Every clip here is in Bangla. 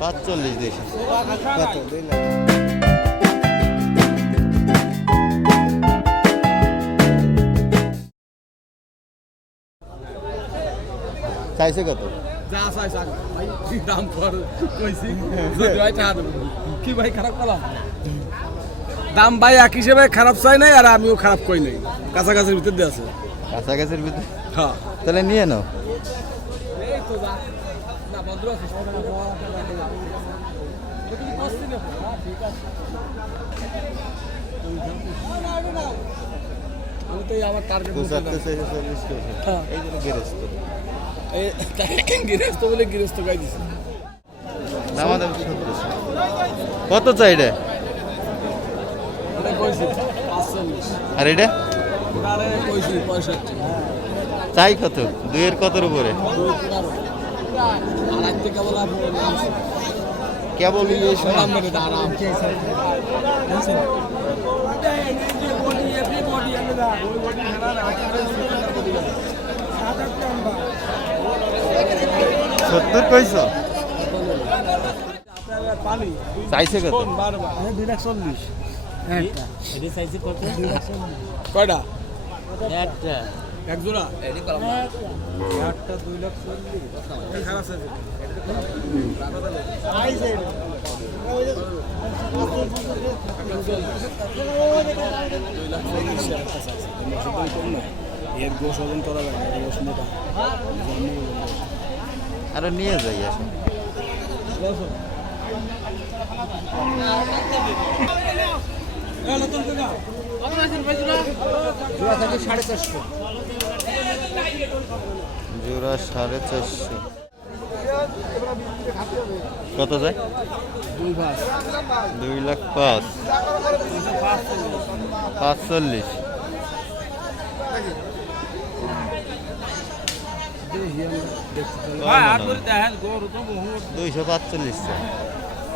45 দেখি চাইছে কত? যা চাই ভাই দাম কর কইছি যদি ভাই টাকা দেব কি ভাই খারাপ করলাম দাম ভাই এক হিসেবে খারাপ চাই নাই আর আমিও খারাপ কই নাই কাছাকাছির ভিতর দিয়ে আছে কাছাকাছির ভিতরে। হ্যাঁ তাহলে নিয়ে নাও। এই তো যা না ভদ্র আছে সবাই না তুমি কষ্ট নিও ঠিক আছে আমি তো আমার টার্গেট তো চাইতে চাইছে 40 করে। হ্যাঁ এই জন্য গেরেস্ত এই গৃহস্থ বলে গৃহস্থ গাই দিছে আমাদের কত চাই রে? এটা কইছি 45 আর এটা আরে কইছি 65 চাই কত? দুইয়ের কতর উপরে? আর আজকে কেবল আপনার নাম কেবল ইয়ে শোনা মেরে দাঁড়াম সত্তর কইছো? চাইছে কত? 240 এটা সাইজে কত? কয়টা একটা এক জোড়া এডি কলম একটা 240 খারাপ আছে এর গোশ ওজন করা যায় না গোশ মোটা আরে নিয়ে যাই আসো। জোড়া 450। কত যায়? 2,05,000। 45। ভাই আর করে দেখেন গরু তো বহুত 245 চাই।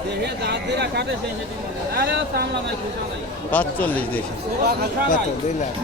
দেখে যাদেরা কাটে সেই সেটি আরে সামলা নাই খুশা নাই 45 দেখি কত 2 লাখ